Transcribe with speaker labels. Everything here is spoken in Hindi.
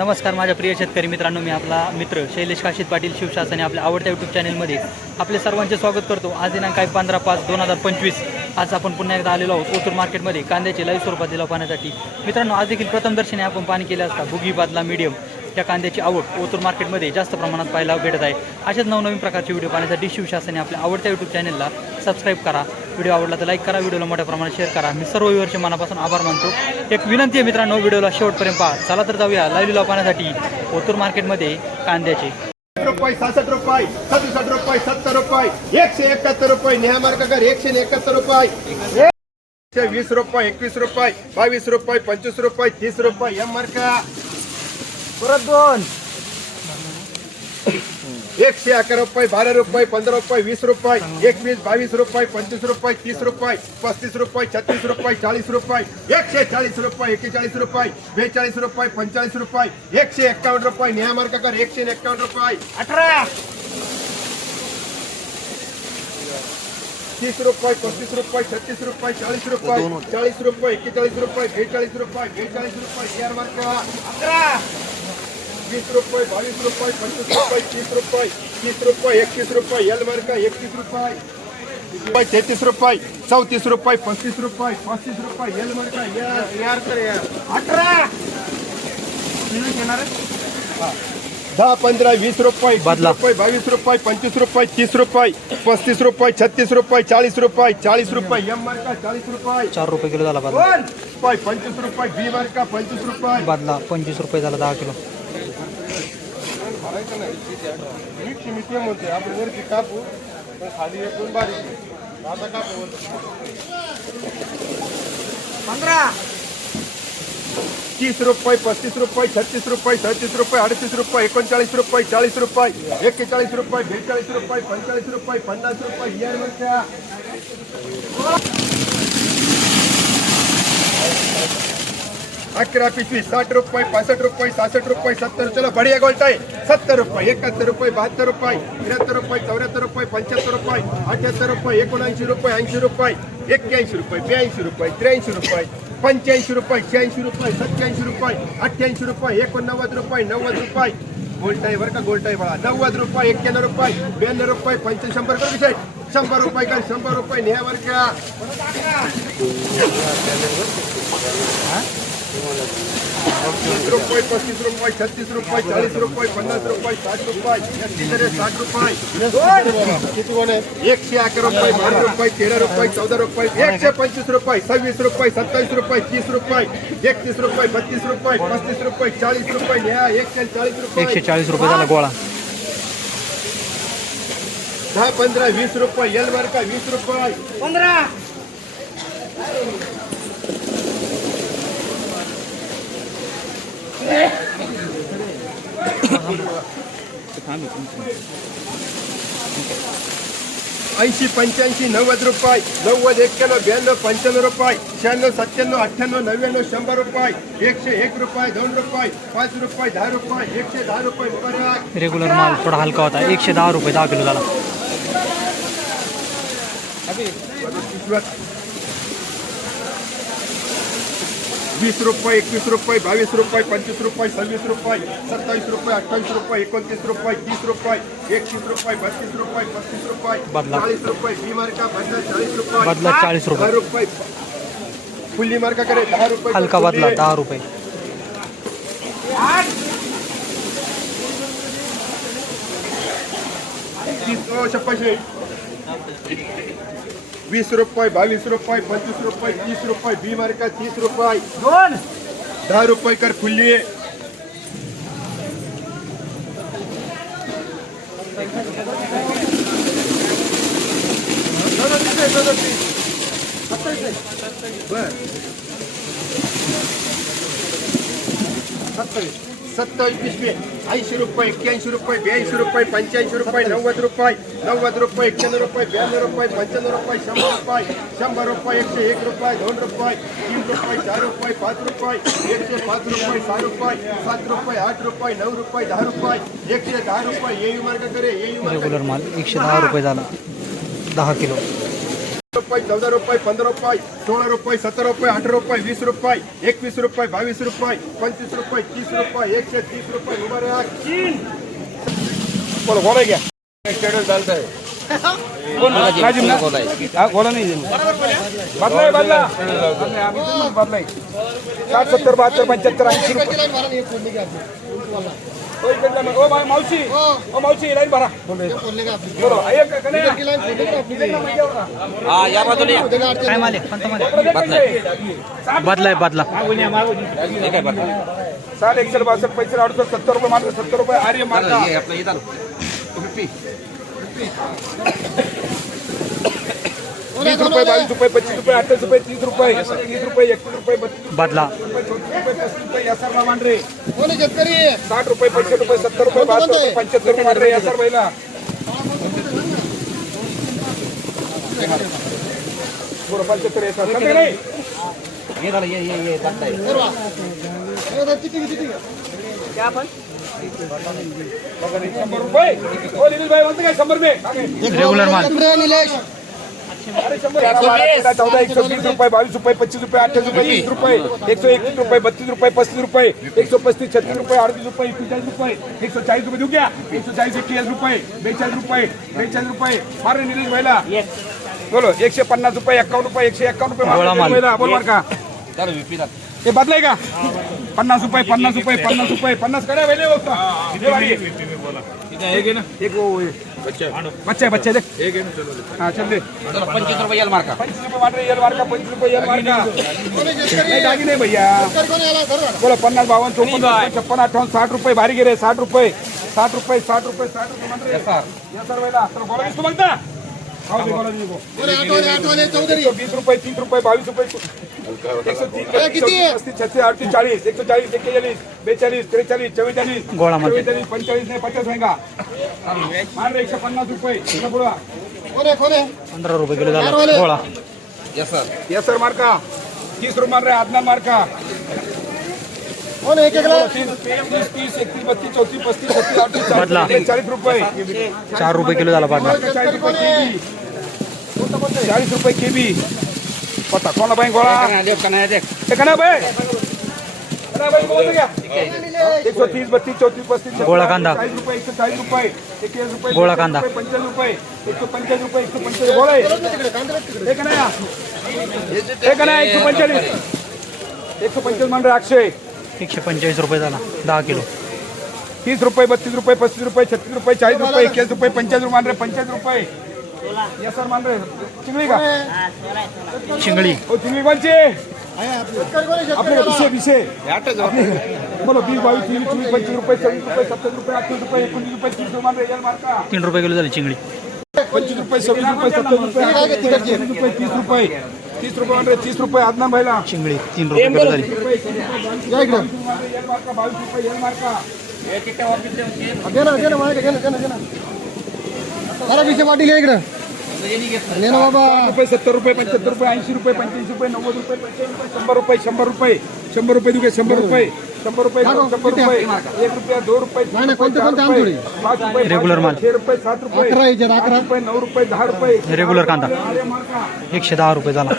Speaker 1: नमस्कार माझ्या प्रिय शेतकरी मित्रांनो मी आपला मित्र शैलेश काशीत पाटील शिवशासने आपल्या आवडत्या यूट्यूब चॅनलमध्ये आपले सर्वांचे स्वागत करतो. आज दिनांक आहे पंधरा पाच दोन हजार पंचवीस. आज आपण पुन्हा एकदा आलेलो आहोत ओतूर मार्केटमध्ये कांद्याचे लाईव्ह स्वरूपात दिला पाहण्यासाठी. मित्रांनो आज देखील प्रथम दर्शनी आपण पाणी केले असता बुगी बादला मीडियम त्या कांद्याची आवक ओतूर मार्केटमध्ये जास्त प्रमाणात पाहायला भेटत आहे. अशाच नवनवीन प्रकारचे व्हिडिओ पाहण्यासाठी शिवशासने आपल्या आवडत्या यूट्यूब चॅनलला सबस्क्राईब करा. व्हिडिओ आवडला तर लाईक करा व्हिडिओला मोठ्या प्रमाणात शेअर करा. मी सर्व विवर्ष मनापासून आभार मानतो. एक विनंती आहे मित्रांनो व्हिडिओला शेवटपर्यंत पहा. चला तर जाऊया लाईव्ह लिलाव पाहण्यासाठी ओतूर मार्केटमध्ये कांद्याचे.
Speaker 2: रुपये सहासष्ट रुपये सदुसष्ट रुपये सत्तर रुपये एकशे एकाहत्तर रुपये नेहा मार्गकर एकशे एकाहत्तर रुपये. एकशे वीस रुपये एकवीस रुपये बावीस रुपये पंचवीस रुपये तीस रुपये एम मार्का. परत दोन एकशे अकरा रुपये बारा रुपये पंधरा रुपये वीस रुपये एकवीस बावीस रुपये पंचवीस रुपये तीस रुपये पस्तीस रुपये छत्तीस रुपये चाळीस रुपये एकशे चाळीस रुपये एक्केचाळीस रुपये बेचाळीस रुपये पंचेचाळीस रुपये एकशे एक्कावन्न रुपये नियम मार्गकर एकशे एक्कावन्न रुपये अठरा तीस रुपये पस्तीस रुपये छत्तीस रुपये चाळीस रुपये चाळीस रुपये एक्केचाळीस रुपये बेचाळीस रुपये बेचाळीस रुपये शेअर मार्क अकरा वीस रुपये बावीस रुपये पंचवीस रुपये तीस रुपये तीस रुपये एकतीस रुपये एल मार्क एकतीस रुपये। रुपये तेहतीस रुपये चौतीस रुपये पस्तीस रुपये पस्तीस रुपये एल अठरा! दहा पंधरा वीस रुपये बदला. रुपये बावीस रुपये पंचवीस रुपये तीस रुपये पस्तीस रुपये छत्तीस रुपये चाळीस रुपये चाळीस रुपये एम मार्का चाळीस रुपये। चार रुपये किलो झाला बादला। पंचवीस रुपये बी मार्का पंचवीस रुपये।
Speaker 1: बादला पंचवीस रुपये झाला दहा किलो।
Speaker 2: मिठी मिठी म्हणते आपण वरती कापू पण खाली एकदम बारीक आहे. आता कापू तीस रुपये पस्तीस रुपये छत्तीस रुपये सदतीस रुपये अडतीस रुपये एकोणचाळीस रुपये चाळीस रुपये एक्केचाळीस रुपये बेचाळीस रुपये पंचेचाळीस रुपये पन्नास रुपये बिहार अकरा पिशवी साठ रुपये पासष्ट रुपये सहासष्ट रुपये, सत्तर, चलो बढिया गोल्ट आहे सत्तर रुपये एकाहत्तर रुपये, बहात्तर रुपये त्र्याहत्तर रुपये चौऱ्याहत्तर रुपये पंच्याहत्तर रुपये अठ्याहत्तर रुपये, एकोणऐंशी रुपये, ऐंशी रुपये एक्क्याऐंशी रुपये, ब्याऐंशी रुपये, त्र्याऐंशी रुपये, पंच्याऐंशी रुपये, शहाऐंशी रुपये, सत्याऐंशी रुपये, अठ्ठ्याऐंशी रुपये, एकोणनव्वद रुपये, नव्वद रुपये। गोल्ट आहे बरं का गोल्ट आहे नव्वद रुपये, एक्क्याण्णव रुपये, ब्याण्णव रुपये, पंच्याऐंशी, शंभर कर विषय. शंभर रुपये का, शंभर रुपये न्यावर का? तीस रुपये पस्तीस रुपये छत्तीस रुपये चाळीस रुपये गोळा दहा पंधरा वीस रुपये। एल मार्का वीस रुपये पंधरा ऐंशी पंच्याऐंशी नव्वद रुपये नव्वद एक्क्याण्णव ब्याण्णव पंच्याण्णव रुपये शहाण्णव सत्त्याण्णव अठ्ठ्याण्णव नव्याण्णव शंभर रुपये एकशे एक रुपये दोन रुपये पाच रुपये दहा रुपये एकशे दहा रुपये
Speaker 1: रेग्युलर माल थोडा हलका होता एकशे दहा रुपये दहा किलो झाला
Speaker 2: वीस रुपये एकवीस रुपये बावीस रुपये पंचवीस रुपये सव्वीस रुपये सत्तावीस रुपये अठ्ठावीस रुपये एकोणतीस रुपये तीस रुपये एकतीस रुपये बत्तीस रुपये पस्तीस रुपये. चाळीस रुपये बी मार्का बदला चाळीस रुपये बदला 40 रुपये. रुपये फुल्ली मार्का करे दहा रुपये हलका बदला दहा रुपये तीस अ, वीस रुपये बावीस रुपये पंचवीस रुपये तीस रुपये बी मार्का तीस रुपये। दहा रुपये कर फुल्ली सत्तावीस पिशवी ऐंशी रुपये एक्क्याऐंशी रुपये ब्याऐंशी रुपये पंच्याऐंशी रुपये नव्वद रुपये नव्वद रुपये एक्क्याण्णव रुपये ब्याण्णव रुपये पंच्याण्णव रुपये शंभर रुपये शंभर रुपये एकशे एक रुपये दोन रुपये तीन रुपये चार रुपये पाच रुपये एकशे पाच रुपये सहा रुपये सात रुपये आठ रुपये नऊ रुपये दहा रुपये एकशे दहा रुपये येई मार्ग करे येई मार्ग
Speaker 1: रेग्युलर माल एकशे दहा. रुपये झाला. दहा किलो.
Speaker 2: रुपये चौदा रुपये पंधरा रुपये सोळा रुपये सतरा रुपये अठरा रुपये वीस रुपये एकवीस रुपये बावीस रुपये पंचवीस रुपये तीस रुपये एकशे तीस रुपये उभा राहा
Speaker 1: बोला बोला घ्या. शेड्यूल चालतंय
Speaker 2: बदलाय बदला
Speaker 1: बदलाय. साठ सत्तर बहात्तर पंच्याहत्तर ऐंशी रुपये. ओ, इकडनं मग. ओ, मा- मावशी। ओ। मावशी लाईन भरा। बरोबर आहे का- का नाही? इकडनं मग येऊ ना. काय माल आहे कोणता माल आहे बदलाय बदला साठ एकशे बासष्ट पैसे अडुसष्ट सत्तर रुपये मात्र सत्तर रुपये आर्य मार्का वीस रुपये बावीस रुपये पच्चीस रुपये अठ्ठावीस रुपये तीस रुपये तीस रुपये एकतीस रुपये बत्तीस बदला। रुपये रुपये रुपये साठ रुपये पैसे रुपये सत्तर रुपये बहात्तर रुपये पंच्याहत्तर रुपये मांडरे यासर बैला बरं पंच्याहत्तर यासर का नाही. शंभर रुपये. हो निलेश भाई म्हणतो काय शंभर दे. रेग्युलर माल. निलेश. चौदा एकशे वीस रुपये बावीस रुपये पच्चीस रुपये अठ्ठावीस रुपये तीस रुपये एकशे एकतीस रुपये बत्तीस रुपये पस्तीस रुपये एकशे पस्तीस छत्तीस रुपये अडतीस रुपये एकेचाळीस रुपये एकशे चाळीस रुपये देऊ घ्या एकशे चाळीस एक्केचाळीस रुपये बेचाळीस रुपये बेचाळीस रुपये मारे निलेश भाईला बोलो एकशे पन्नास रुपये एकावन्न रुपये एकशे एकावन्न रुपये मारे. बोल मार का हे बदलाय का पन्नास रुपये पन्नास रुपये पन्नास रुपये पन्नास करा वेळे एक. बच्चा. है बच्चा दे हाँ चल. दे पंचवीस रुपये मार्का पंचवीस रुपये मार यल मार्का पंचवीस रुपये यल मार्का कोणी शेतकरी नाही दागिने भैया. शेतकरी कोणी आला धर बोला पन्नास बावन्न चौपन्न छप्पन अठ्ठावन्न साठ रुपये भारी गेले साठ रुपये. साठ रुपये साठ रुपये साठ रुपये म्हणते या सर वेळेला तर बोला दिसतो वीस रुपये तीस रुपये बावीस रुपये एकशे तीस ए, किती आहे? पस्तीस छत्तीस अडतीस चाळीस एकशे चाळीस एक्केचाळीस बेचाळीस त्रेचाळीस चव्वेचाळीस गोळा म्हणते. चव्वेचाळीस पंचेचाळीस नाही पचास आहे का मार रे, एकशे पन्नास रुपये कोणी पंधरा रुपये किलो गोळा यस सर या सर मार्का तीस रुपये मार रे आदनान मार्का एक
Speaker 2: चार रुपये किलो झाला बदला
Speaker 1: चाळीस रुपये केबी. चाळीस रुपये केबी पता कोणा बाई. गोळा कना बाई घ्या एकशे तीस बत्तीस चौतीस पस्तीस गोळा कांदा. चाळीस रुपये एकशे चाळीस रुपये एकवीस रुपये गोळा कांदा. पंचाळीस रुपये एकशे पंचाळीस रुपये एकशे पंचाळीस गोळा. आहे हे का नाही हे का नाही एकशे पंचेचाळीस एकशे मान रे अक्षय. एकशे पंचेचाळीस रुपये झाला दहा किलो. तीस रुपये बत्तीस रुपये पस्तीस रुपये छत्तीस रुपये चाळीस रुपये एकवीस रुपये पंचाळीस रुपये पंचाळीस रुपये. या सर मान रे चिंगळी का? चिंगळी. हो कोणची? आपले विषय विषय. बोलो बीस बावीस तेवीस चोवीस पंचवीस रुपये सव्वीस रुपये सत्तर रुपये अठ्ठावीस रुपये एकोणीस रुपये तीस रुपये याल मार्का तीन रुपये किलो झाली चिंगळी. पंचवीस रुपये सव्वीस रुपये सत्तर रुपये रुपये तीस रुपये तीस रुपये. मान रे तीस रुपये आदनान भाईला. चिंगळी तीन रुपये किलो झाली. या इकडं बावीस रुपये यल मार्का दे ना दे ना माझ्याकडे दे ना दे ना. जरा विषय पाटील या इकडं.
Speaker 2: दे ना बाबा
Speaker 1: रुपये सत्तर रुपये पंच्याहत्तर रुपये ऐंशी रुपये पंच्याऐंशी रुपये नव्वद रुपये पंच्याऐंशी रुपये शंभर रुपये शंभर रुपये शंभर रुपये दुखे शंभर रुपये शंभर रुपये शंभर रुपये एक रुपया दोन रुपये तीन नाही, नाही, कोणते कोणते आम पाच रुपये रेग्युलर माल. छे रुपये
Speaker 2: सात रुपये अकरा याच्यात अकरा. रुपये नऊ रुपये दहा रुपये. रेग्युलर कांदा.
Speaker 1: एकशे दहा रुपये झाला.